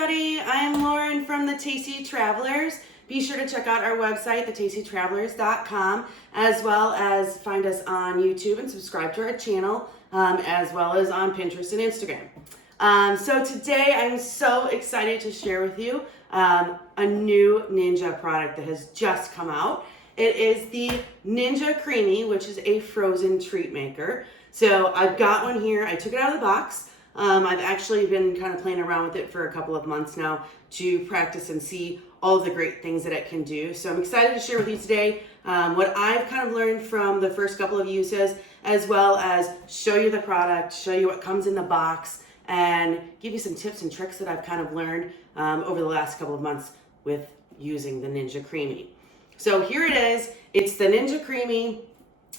everybody, I am Lauren from the Tasty Travelers. Be sure to check out our website, thetastytravelers.com, as well as find us on YouTube and subscribe to our channel, as well as on Pinterest and Instagram. So today I'm so excited to share with you a new Ninja product that has just come out. It is the Ninja CREAMi, which is a frozen treat maker. So I've got one here. I took it out of the box. I've actually been kind of playing around with it for a couple of months now to practice and see all of the great things that it can do. So I'm excited to share with you today what I've kind of learned from the first couple of uses, as well as show you the product, show you what comes in the box, and give you some tips and tricks that I've kind of learned over the last couple of months with using the Ninja CREAMi. So here it is. It's the Ninja CREAMi.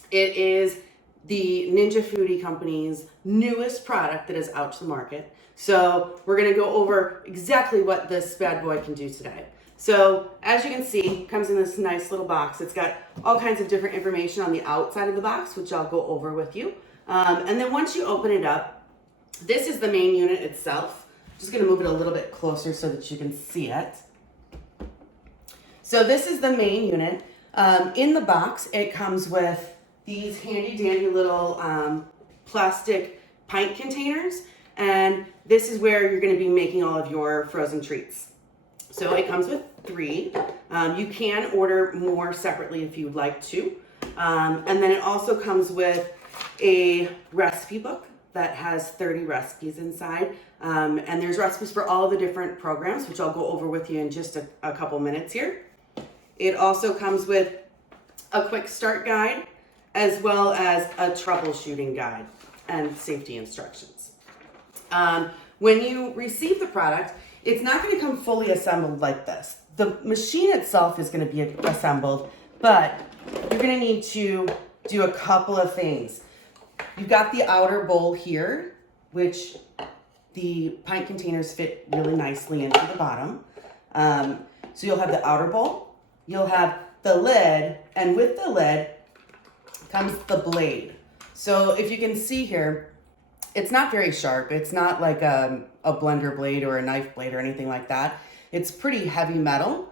It is the Ninja Foodie Company's newest product that is out to the market. So we're gonna go over exactly what this bad boy can do today. So as you can see, it comes in this nice little box. It's got all kinds of different information on the outside of the box, which I'll go over with you. And then once you open it up, this is the main unit itself. Just gonna move it a little bit closer so that you can see it. So this is the main unit. In the box, it comes with these handy dandy little plastic pint containers, and this is where you're going to be making all of your frozen treats. So it comes with 3. You can order more separately if you would like to. And then it also comes with a recipe book that has 30 recipes inside. And there's recipes for all of the different programs, which I'll go over with you in just a couple minutes here. It also comes with a quick start guide, as well as a troubleshooting guide and safety instructions. When you receive the product, it's not going to come fully assembled like this. The machine itself is going to be assembled, but you're going to need to do a couple of things. You've got the outer bowl here, which the pint containers fit really nicely into the bottom. So you'll have the outer bowl, you'll have the lid, and with the lid comes the blade. So if you can see here, it's not very sharp. It's not like a blender blade or a knife blade or anything like that. It's pretty heavy metal.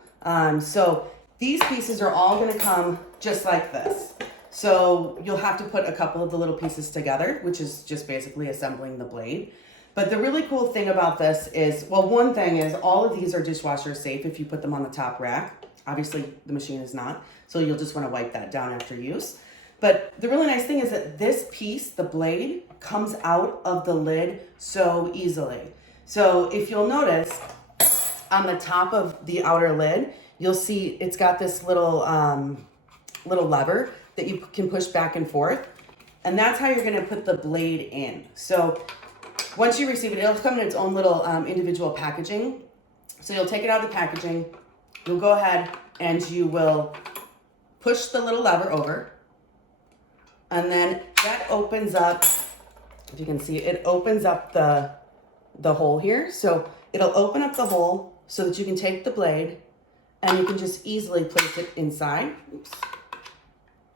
So these pieces are all gonna come just like this. So you'll have to put a couple of the little pieces together, which is just basically assembling the blade. But the really cool thing about this is, well, one thing is all of these are dishwasher safe if you put them on the top rack. Obviously the machine is not, so you'll just wanna wipe that down after use. But the really nice thing is that this piece, the blade, comes out of the lid so easily. So if you'll notice, on the top of the outer lid, you'll see it's got this little lever that you can push back and forth. And that's how you're gonna put the blade in. So once you receive it, it'll come in its own little individual packaging. So you'll take it out of the packaging, you'll go ahead and you will push the little lever over. And then that opens up, if you can see, it opens up the hole here. So it'll open up the hole so that you can take the blade and you can just easily place it inside. Oops.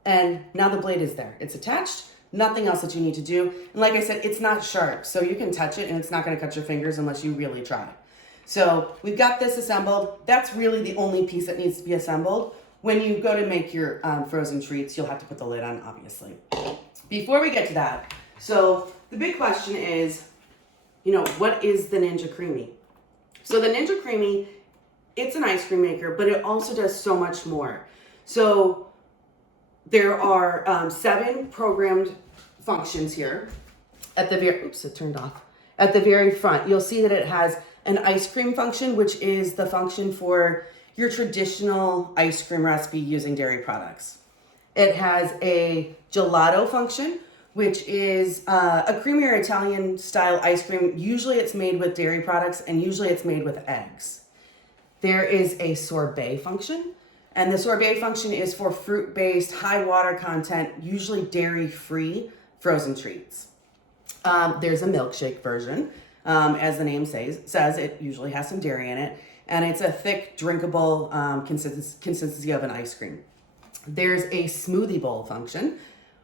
And now the blade is there. It's attached, nothing else that you need to do. And like I said, it's not sharp, so you can touch it and it's not gonna cut your fingers unless you really try. So we've got this assembled. That's really the only piece that needs to be assembled. When you go to make your frozen treats, you'll have to put the lid on, obviously. Before we get to that, so the big question is, what is the Ninja CREAMi? So the Ninja CREAMi, it's an ice cream maker, but it also does so much more. So there are 7 programmed functions here. At the very, oops, it turned off. At the very front, you'll see that it has an ice cream function, which is the function for your traditional ice cream recipe using dairy products. It has a gelato function, which is a creamier Italian style ice cream. Usually it's made with dairy products and usually it's made with eggs. There is a sorbet function, and the sorbet function is for fruit-based, high water content, usually dairy-free frozen treats. There's a milkshake version. As the name says, it usually has some dairy in it. And it's a thick, drinkable consistency of an ice cream. There's a smoothie bowl function,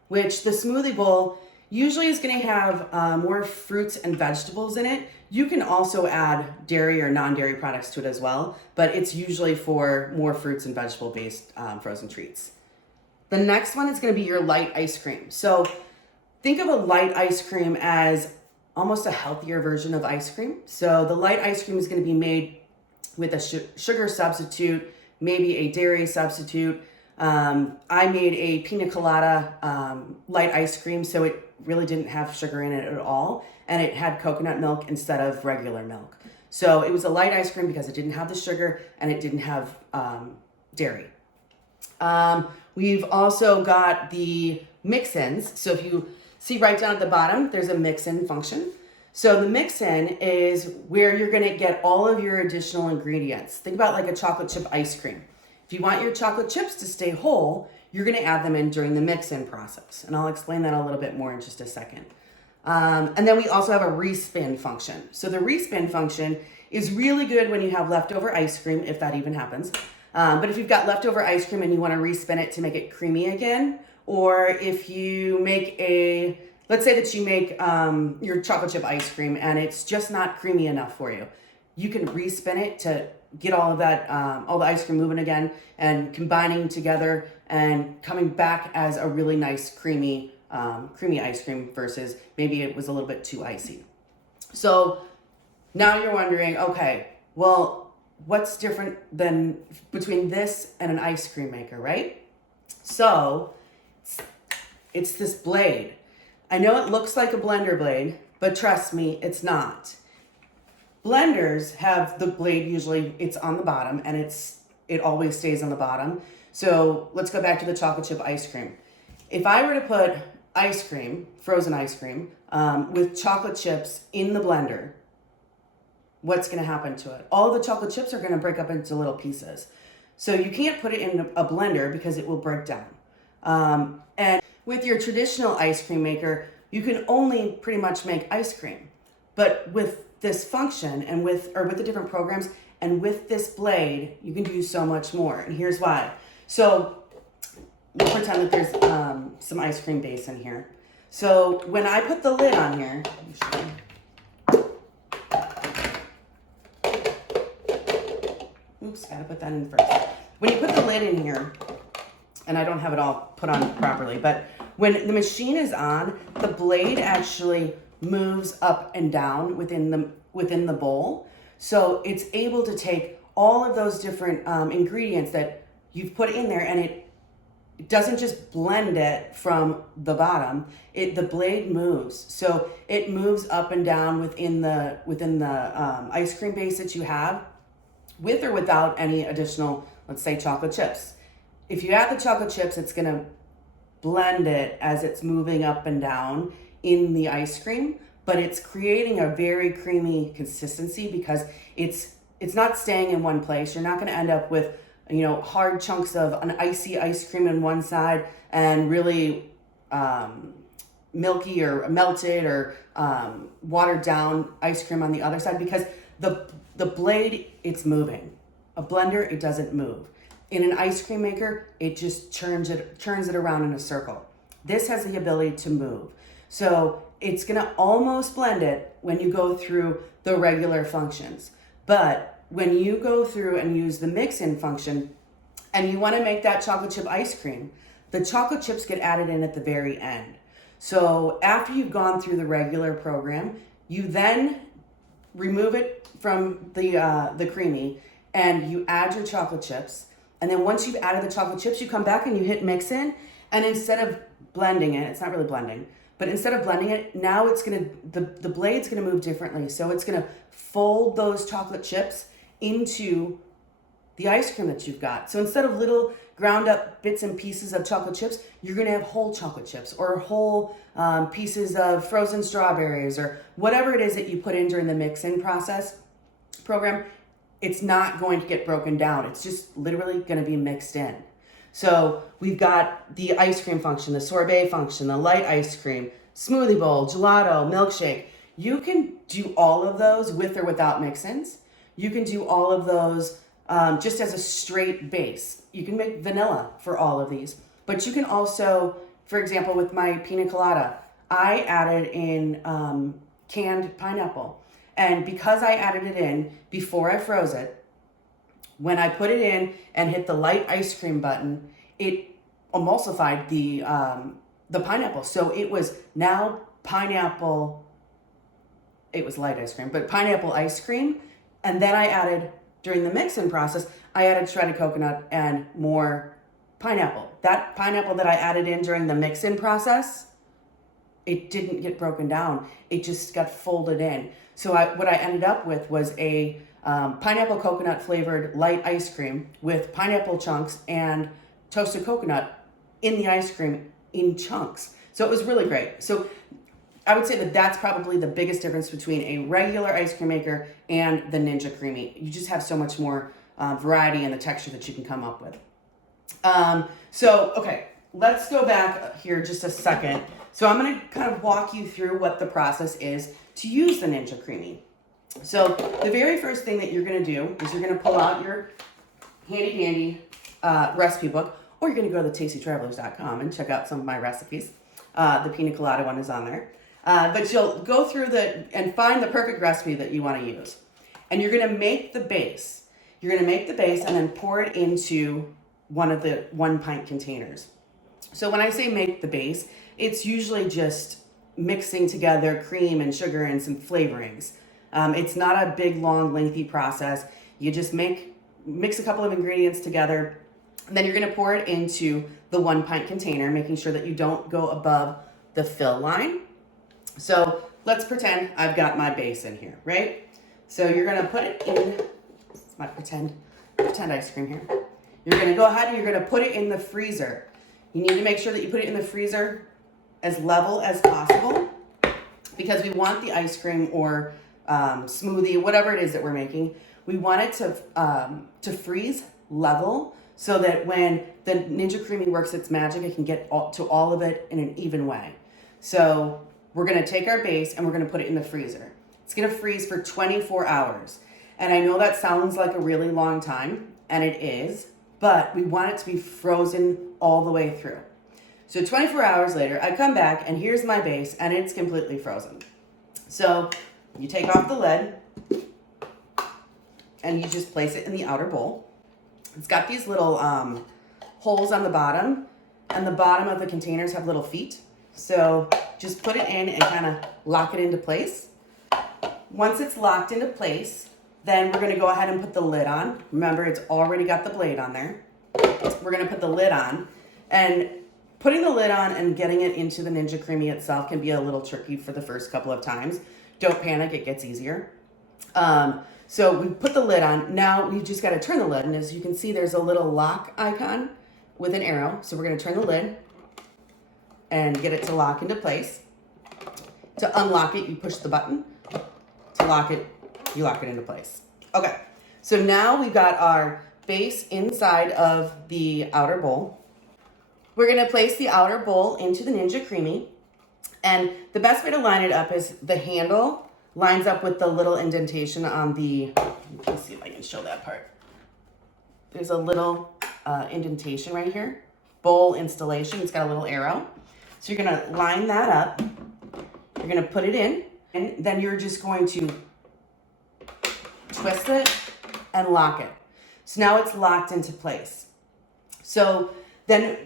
which the smoothie bowl usually is going to have more fruits and vegetables in it. You can also add dairy or non-dairy products to it as well, but it's usually for more fruits and vegetable based frozen treats. The next one is going to be your light ice cream. So think of a light ice cream as almost a healthier version of ice cream. So the light ice cream is going to be made with a sugar substitute, maybe a dairy substitute. I made a pina colada light ice cream, so it really didn't have sugar in it at all, and it had coconut milk instead of regular milk. So it was a light ice cream because it didn't have the sugar and it didn't have dairy. We've also got the mix-ins. So if you see right down at the bottom, there's a mix-in function. So the mix-in is where you're gonna get all of your additional ingredients. Think about like a chocolate chip ice cream. If you want your chocolate chips to stay whole, you're gonna add them in during the mix-in process. And I'll explain that a little bit more in just a second. And then we also have a respin function. So the respin function is really good when you have leftover ice cream, if that even happens. But if you've got leftover ice cream and you wanna respin it to make it creamy again, or if you make let's say that you make your chocolate chip ice cream and it's just not creamy enough for you. You can respin it to get all of that, all the ice cream moving again and combining together and coming back as a really nice creamy ice cream versus maybe it was a little bit too icy. So now you're wondering, okay, well, what's different between this and an ice cream maker, right? So it's this blade. I know it looks like a blender blade, but trust me, it's not. Blenders have the blade, usually it's on the bottom and it always stays on the bottom. So let's go back to the chocolate chip ice cream. If I were to put ice cream, frozen ice cream, with chocolate chips in the blender, what's gonna happen to it? All the chocolate chips are gonna break up into little pieces. So you can't put it in a blender because it will break down. And with your traditional ice cream maker, you can only pretty much make ice cream. But with this function and with the different programs and with this blade, you can do so much more. And here's why. So we'll pretend that there's some ice cream base in here. So when I put the lid on here, oops, gotta put that in first. When you put the lid in here, and I don't have it all put on properly, but when the machine is on, the blade actually moves up and down within the bowl. So it's able to take all of those different ingredients that you've put in there, and it doesn't just blend it from the bottom. The blade moves, so it moves up and down within the ice cream base that you have, with or without any additional, let's say, chocolate chips. If you add the chocolate chips, it's gonna blend it as it's moving up and down in the ice cream, but it's creating a very creamy consistency because it's not staying in one place. You're not gonna end up with, hard chunks of an icy ice cream in one side and really milky or melted or watered down ice cream on the other side, because the blade, it's moving. A blender, it doesn't move. In an ice cream maker, it just turns it around in a circle. This has the ability to move. So it's gonna almost blend it when you go through the regular functions. But when you go through and use the mix-in function and you wanna make that chocolate chip ice cream, the chocolate chips get added in at the very end. So after you've gone through the regular program, you then remove it from the CREAMi and you add your chocolate chips. And then once you've added the chocolate chips, you come back and you hit mix in, and instead of blending it, it's not really blending, but instead of blending it, now it's gonna, the blade's gonna move differently. So it's gonna fold those chocolate chips into the ice cream that you've got. So instead of little ground up bits and pieces of chocolate chips, you're gonna have whole chocolate chips or whole pieces of frozen strawberries or whatever it is that you put in during the mix-in program. It's not going to get broken down. It's just literally going to be mixed in. So we've got the ice cream function, the sorbet function, the light ice cream, smoothie bowl, gelato, milkshake. You can do all of those with or without mix-ins. You can do all of those just as a straight base. You can make vanilla for all of these. But you can also, for example, with my pina colada, I added in canned pineapple. And because I added it in before I froze it, when I put it in and hit the light ice cream button, it emulsified the pineapple. So it was now pineapple, it was light ice cream, but pineapple ice cream. And then I added, during the mix-in process, I added shredded coconut and more pineapple. That pineapple that I added in during the mix-in process, it didn't get broken down. It just got folded in. So what I ended up with was a pineapple coconut flavored light ice cream with pineapple chunks and toasted coconut in the ice cream in chunks. So it was really great. So I would say that that's probably the biggest difference between a regular ice cream maker and the Ninja CREAMi. You just have so much more variety in the texture that you can come up with. Okay, let's go back here just a second. So I'm going to kind of walk you through what the process is to use the Ninja CREAMi. So the very first thing that you're going to do is you're going to pull out your handy dandy recipe book, or you're going to go to tastytravelers.com and check out some of my recipes. The pina colada one is on there. But you'll go through and find the perfect recipe that you want to use. And you're going to make the base. You're going to make the base and then pour it into one of the 1 pint containers. So when I say make the base, it's usually just mixing together cream and sugar and some flavorings. It's not a big, long, lengthy process. You just mix a couple of ingredients together, and then you're going to pour it into the 1 pint container, making sure that you don't go above the fill line. So let's pretend I've got my base in here, right? So you're going to put it in, it's my pretend ice cream here. You're going to go ahead and you're going to put it in the freezer. You need to make sure that you put it in the freezer as level as possible, because we want the ice cream or smoothie, whatever it is that we're making, we want it to freeze level so that when the Ninja CREAMi works its magic, it can get to all of it in an even way. So we're going to take our base and we're going to put it in the freezer. It's going to freeze for 24 hours. And I know that sounds like a really long time, and it is, but we want it to be frozen all the way through. So 24 hours later, I come back and here's my base and it's completely frozen. So you take off the lid and you just place it in the outer bowl. It's got these little holes on the bottom, and the bottom of the containers have little feet. So just put it in and kind of lock it into place. Once it's locked into place, then we're going to go ahead and put the lid on. Remember, it's already got the blade on there. We're going to put the lid on, and putting the lid on and getting it into the Ninja CREAMi itself can be a little tricky for the first couple of times. Don't panic, it gets easier. So we put the lid on. Now we just got to turn the lid, and as you can see, there's a little lock icon with an arrow. So we're going to turn the lid and get it to lock into place. To unlock it, you push the button. To lock it, you lock it into place. Okay, so now we've got our base inside of the outer bowl. We're going to place the outer bowl into the Ninja CREAMi, and the best way to line it up is the handle lines up with the little indentation on the, let's see if I can show that part. There's a little indentation right here, bowl installation. It's got a little arrow. So you're going to line that up. You're going to put it in, and then you're just going to twist it and lock it. So now it's locked into place. So then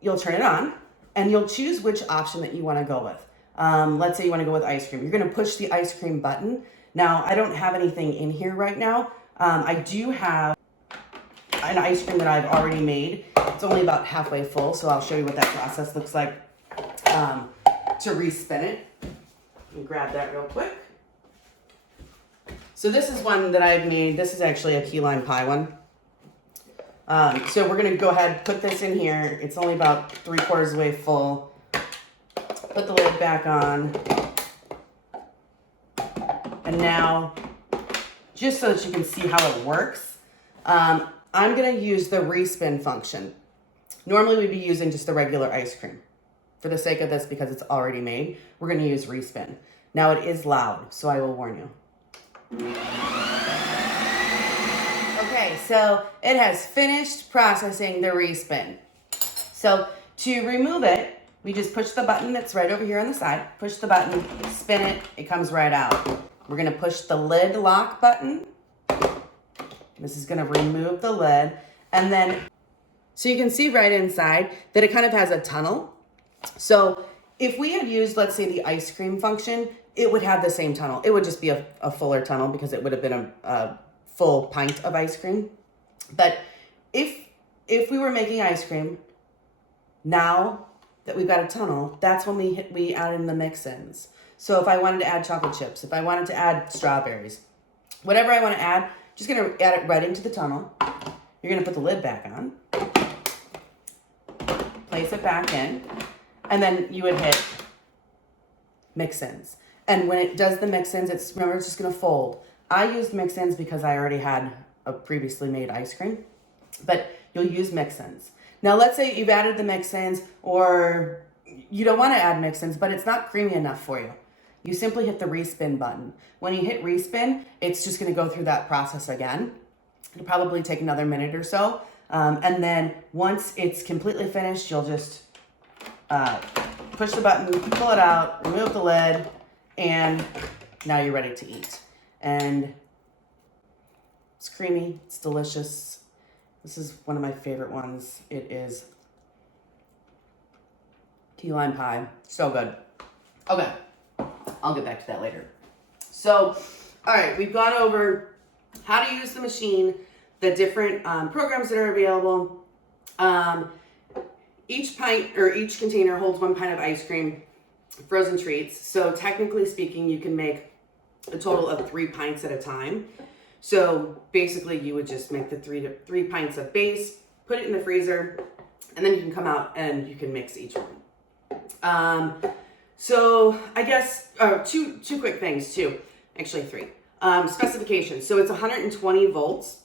you'll turn it on and you'll choose which option that you want to go with. Let's say you want to go with ice cream. You're going to push the ice cream button. Now, I don't have anything in here right now. I do have an ice cream that I've already made. It's only about halfway full, so I'll show you what that process looks like to respin it. Let me grab that real quick. So this is one that I've made. This is actually a key lime pie one. So we're going to go ahead, put this in here. It's only about 3/4 of the way full. Put the lid back on. And now, just so that you can see how it works, I'm going to use the respin function. Normally we'd be using just the regular ice cream. For the sake of this, because it's already made, we're going to use respin. Now it is loud, so I will warn you. Okay, so it has finished processing the respin. So to remove it, we just push the button that's right over here on the side, push the button, spin it, it comes right out. We're gonna push the lid lock button. This is gonna remove the lid, and then, so you can see right inside that it kind of has a tunnel. So if we had used, let's say, the ice cream function, it would have the same tunnel. It would just be a fuller tunnel because it would have been a full pint of ice cream. But if we were making ice cream, now that we've got a tunnel, that's when we add in the mix-ins. So if I wanted to add chocolate chips, if I wanted to add strawberries, whatever I want to add, just gonna add it right into the tunnel. You're gonna put the lid back on, place it back in, and then you would hit mix-ins. And when it does the mix-ins, remember, it's just gonna fold. I used mix-ins because I already had a previously made ice cream, but you'll use mix-ins. Now let's say you've added the mix-ins, or you don't wanna add mix-ins, but it's not creamy enough for you. You simply hit the respin button. When you hit respin, it's just gonna go through that process again. It'll probably take another minute or so. And then once it's completely finished, you'll just push the button, pull it out, remove the lid, and now you're ready to eat. And it's creamy, it's delicious. This is one of my favorite ones. It is key lime pie, so good. Okay, I'll get back to that later. So, all right, we've gone over how to use the machine, the different programs that are available. Each pint or each container holds 1 pint of ice cream, frozen treats. So technically speaking, you can make a total of 3 pints at a time. So basically you would just make the 3 pints of base, put it in the freezer, and then you can come out and you can mix each one. So I guess two quick things too, actually 3. Specifications. So it's 120 volts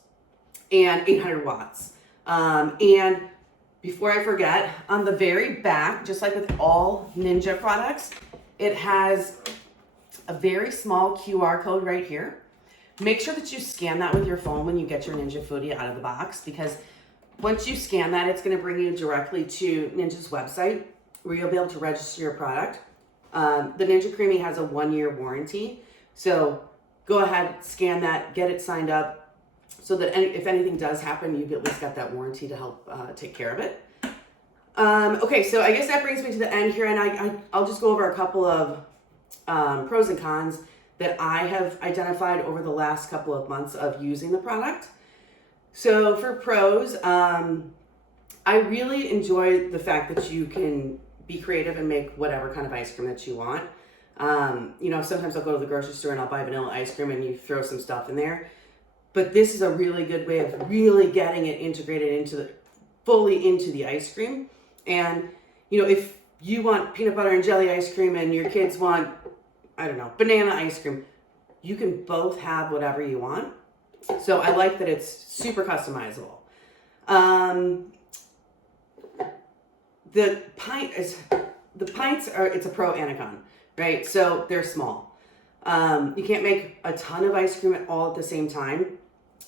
and 800 watts. And before I forget, on the very back, just like with all Ninja products, it has a very small QR code right here. Make sure that you scan that with your phone when you get your Ninja Foodie out of the box, because once you scan that, it's going to bring you directly to Ninja's website where you'll be able to register your product. The Ninja CREAMi has a 1-year warranty. So go ahead, scan that, get it signed up, so that if anything does happen, you've at least got that warranty to help take care of it. Okay, so I guess that brings me to the end here, and I'll just go over a couple of pros and cons that I have identified over the last couple of months of using the product. So for pros, I really enjoy the fact that you can be creative and make whatever kind of ice cream that you want. You know, sometimes I'll go to the grocery store and I'll buy vanilla ice cream and you throw some stuff in there. But this is a really good way of really getting it integrated fully into the ice cream. And, you know, if you want peanut butter and jelly ice cream and your kids want, I don't know, banana ice cream, you can both have whatever you want. So I like that it's super customizable. The pints are, it's a pro and a con, right? So they're small. You can't make a ton of ice cream all at the same time.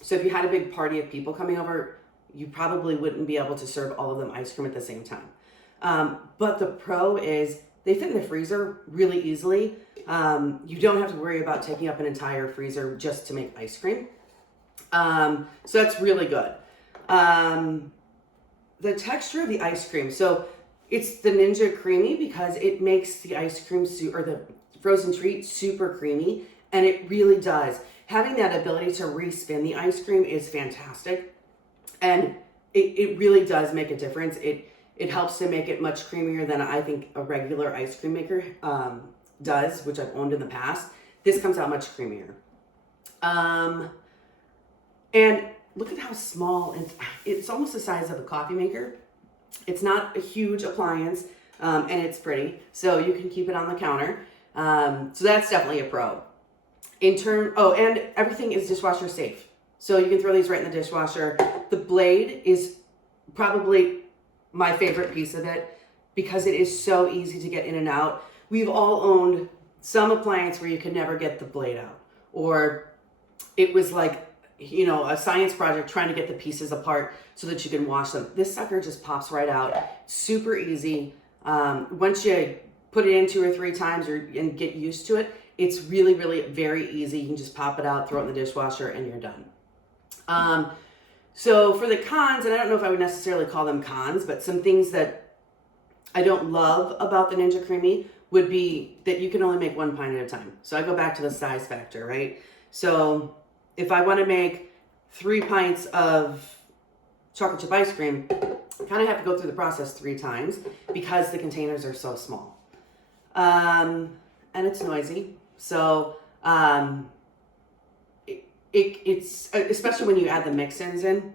So if you had a big party of people coming over, you probably wouldn't be able to serve all of them ice cream at the same time. But the pro is they fit in the freezer really easily. You don't have to worry about taking up an entire freezer just to make ice cream. So that's really good. The texture of the ice cream. So it's the Ninja CREAMi because it makes the ice cream or the frozen treat super creamy, and it really does. Having that ability to respin the ice cream is fantastic, and it really does make a difference. It helps to make it much creamier than I think a regular ice cream maker does, which I've owned in the past. This comes out much creamier. And look at how small, it's almost the size of a coffee maker. It's not a huge appliance, and it's pretty, so you can keep it on the counter. So that's definitely a pro. And everything is dishwasher safe. So you can throw these right in the dishwasher. The blade is probably my favorite piece of it because it is so easy to get in and out. We've all owned some appliance where you could never get the blade out, or it was like, you know, a science project trying to get the pieces apart so that you can wash them. This sucker just pops right out. Super easy. Once you put it in 2 or 3 times and get used to it, it's really, really very easy. You can just pop it out, throw it in the dishwasher, and you're done. So for the cons, and I don't know if I would necessarily call them cons, but some things that I don't love about the Ninja CREAMi would be that you can only make 1 pint at a time. So I go back to the size factor, right? So if I want to make 3 pints of chocolate chip ice cream, I kind of have to go through the process 3 times because the containers are so small. And it's noisy. So it's, especially when you add the mix-ins in,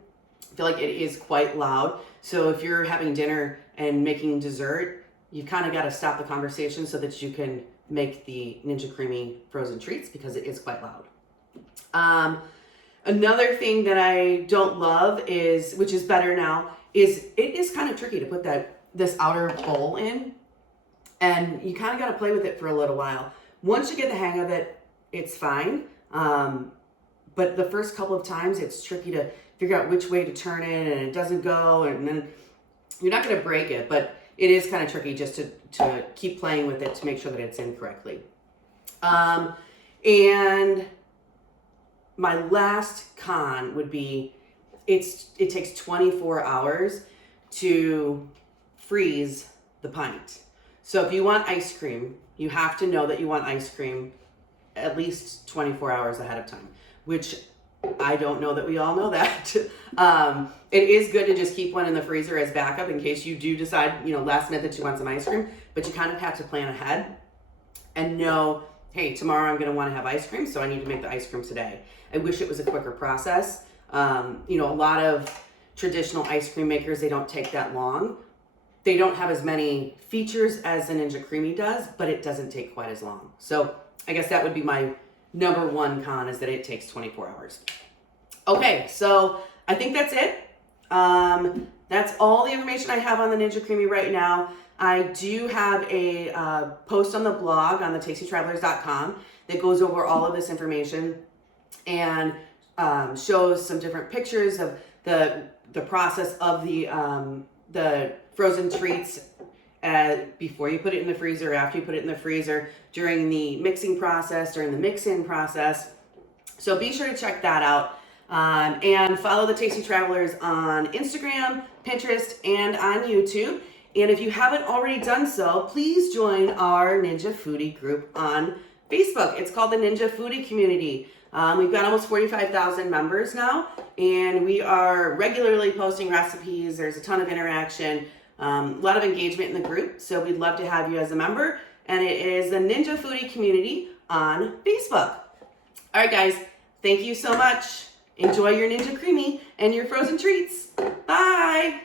I feel like it is quite loud. So if you're having dinner and making dessert, you kind of got to stop the conversation so that you can make the Ninja CREAMi frozen treats because it is quite loud. Another thing that I don't love is, which is better now, is it is kind of tricky to put this outer bowl in, and you kind of got to play with it for a little while. Once you get the hang of it, it's fine. But the first couple of times it's tricky to figure out which way to turn it, and it doesn't go, and then you're not going to break it, but it is kind of tricky just to keep playing with it to make sure that it's in correctly. And my last con would be it takes 24 hours to freeze the pint. So if you want ice cream, you have to know that you want ice cream at least 24 hours ahead of time, which I don't know that we all know that. It is good to just keep one in the freezer as backup in case you do decide, last minute that you want some ice cream, but you kind of have to plan ahead and know, hey, tomorrow I'm going to want to have ice cream, so I need to make the ice cream today. I wish it was a quicker process. A lot of traditional ice cream makers, they don't take that long. They don't have as many features as the Ninja CREAMi does, but it doesn't take quite as long. So I guess that would be my number 1 con, is that it takes 24 hours. Okay, so I think that's it. That's all the information I have on the Ninja CREAMi right now. I do have a post on the blog on the tastytravelers.com that goes over all of this information and shows some different pictures of the process of the frozen treats before you put it in the freezer, after you put it in the freezer, during the mixing process, during the mix-in process. So be sure to check that out. And follow the Tasty Travelers on Instagram, Pinterest, and on YouTube. And if you haven't already done so, please join our Ninja Foodie group on Facebook. It's called the Ninja Foodie Community. We've got almost 45,000 members now, and we are regularly posting recipes. There's a ton of interaction, a lot of engagement in the group. So we'd love to have you as a member. And it is the Ninja Foodie Community on Facebook. All right, guys, thank you so much. Enjoy your Ninja CREAMi and your frozen treats. Bye.